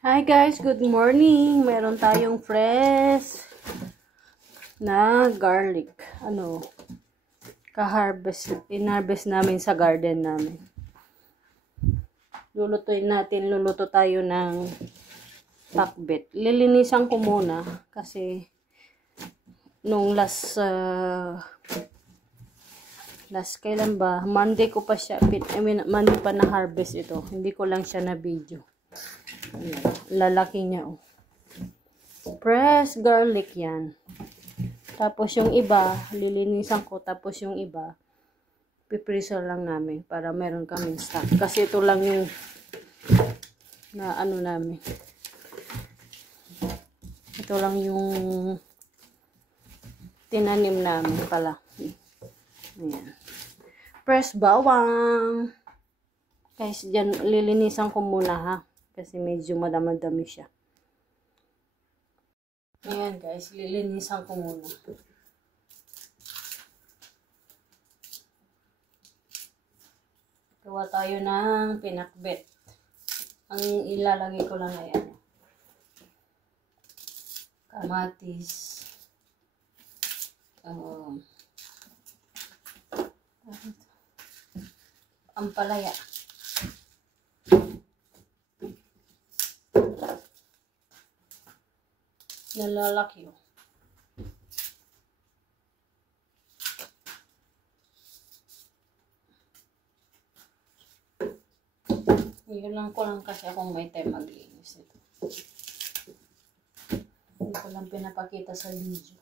Hi guys, good morning. Meron tayong fresh na garlic. Ka-harvest, in-harvest namin sa garden namin. Luluto tayo ng pakbet. Lilinisan ko muna kasi nung last kailan ba? Monday ko pa siya, Monday pa na harvest ito. Hindi ko lang siya na video. Ayan, lalaki niya oh. Fresh garlic yan. Tapos yung iba, lilinisan ko. Tapos yung iba, pipreser lang namin para meron kaming stock. Kasi ito lang yung na namin. Ito lang yung tinanim namin pala. Ayan. Fresh bawang. Guys, dyan, lilinisan ko muna ha. Kasi medyo madami-dami siya. Ayan guys, lilinisan ko muna. Gawa tayo ng pinakbet. Ang ilalagay ko lang ay kamatis. Ampalaya. Nalalaki oh. Yun lang ko lang kasi akong may time mag-iinis ito. Hindi ko lang pinapakita sa video.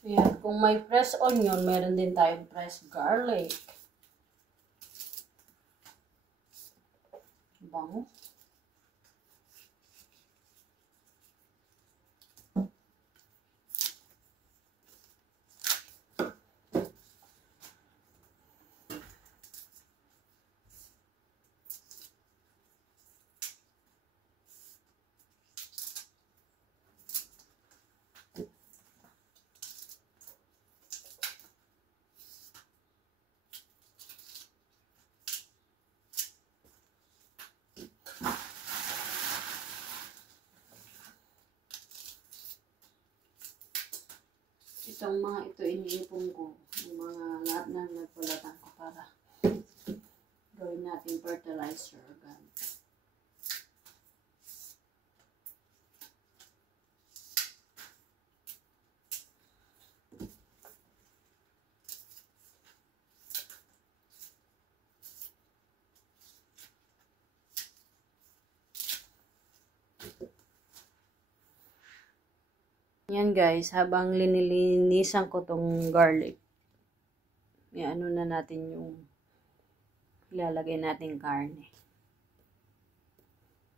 Ayan, kung may fresh onion, meron din tayong fresh garlic. Bango. Itong mga ito iniipon ko, yung mga lahat na nagpulatan ko para gawin natin fertilizer organic. Yan guys, habang linilinisan ko tong garlic, may na natin yung ilalagay natin karne.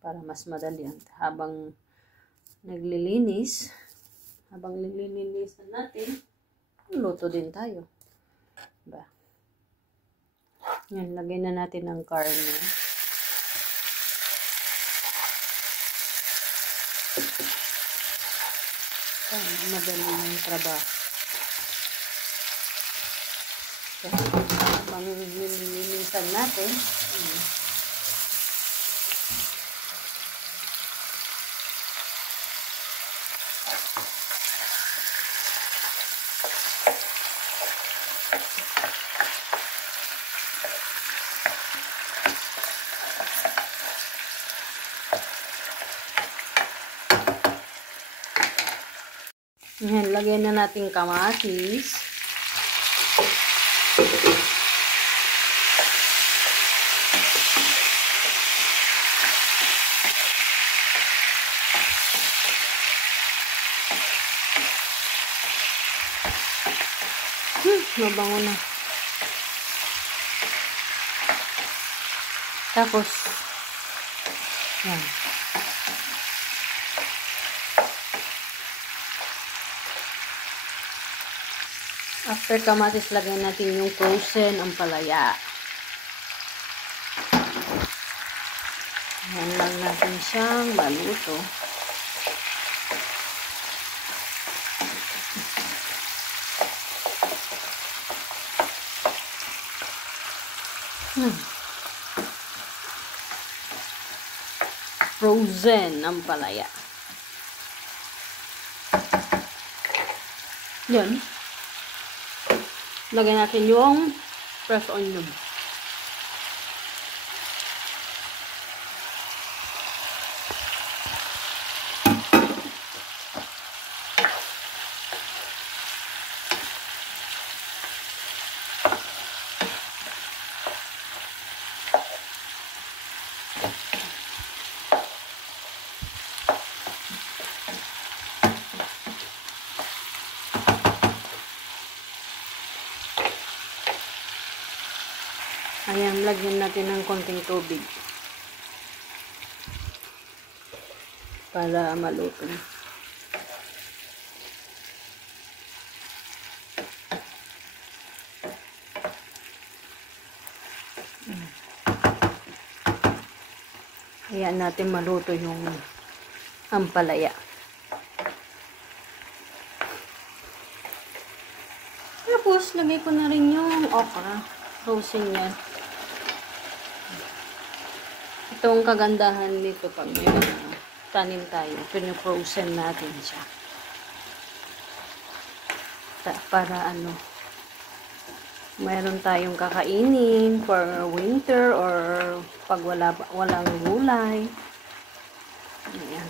Para mas madali habang naglilinis, habang nililinisan natin, luto din tayo. Diba? Yan, lagay na natin ang karne. Madali yung trabaho. Habang nililinisan natin, yan, lagay na natin kamatis. Mabango na. Tapos, yan. After kamatis, lagay natin yung frozen ampalaya. Yan lang natin siyang maluto. Frozen ampalaya. Yan. Lagyan natin yung fresh onion. Ayan, lagyan natin ng konting tubig para maluto. Ayan natin maluto yung ampalaya. Tapos, lagay ko na rin yung okra. Frozen yan. Itong kagandahan nito pag may tanim tayo, pinufrozen natin siya. Para ano, mayroon tayong kakainin for winter or pag walang gulay. Ayan.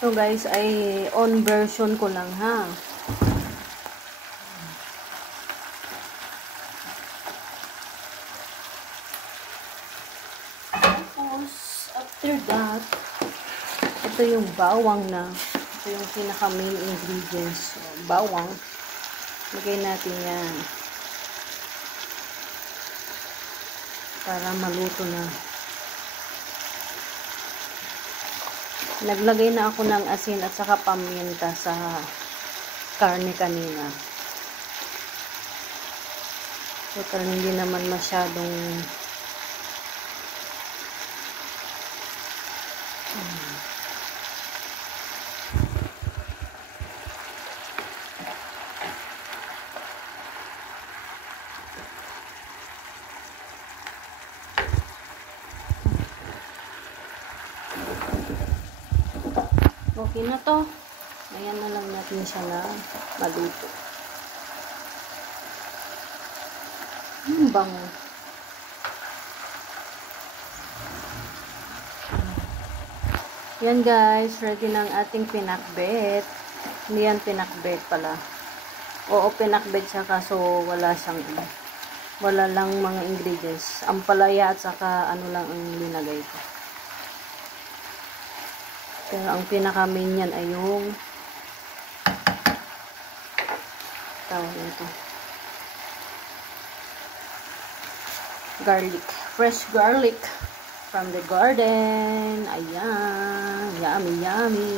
So guys, ay on version ko lang ha. After that, ito yung bawang na. Ito yung pinaka main ingredients. So, bawang. Lagay natin yan. Para maluto na. Naglagay na ako ng asin at saka paminta sa karne kanina. Total hindi naman masyadong okay na to. Ayan na lang natin siya na maluto. Bango. Yan guys, ready ng ating pinakbet. Hindi yan pinakbet pala. Oo, pinakbet siya kaso wala siyang wala lang mga ingredients. Ampalaya at saka ano lang ang linagay ko. Pero ang pinaka-main niyan ay yung tawag nito. Garlic. Fresh garlic from the garden. Ayan. Yummy, yummy.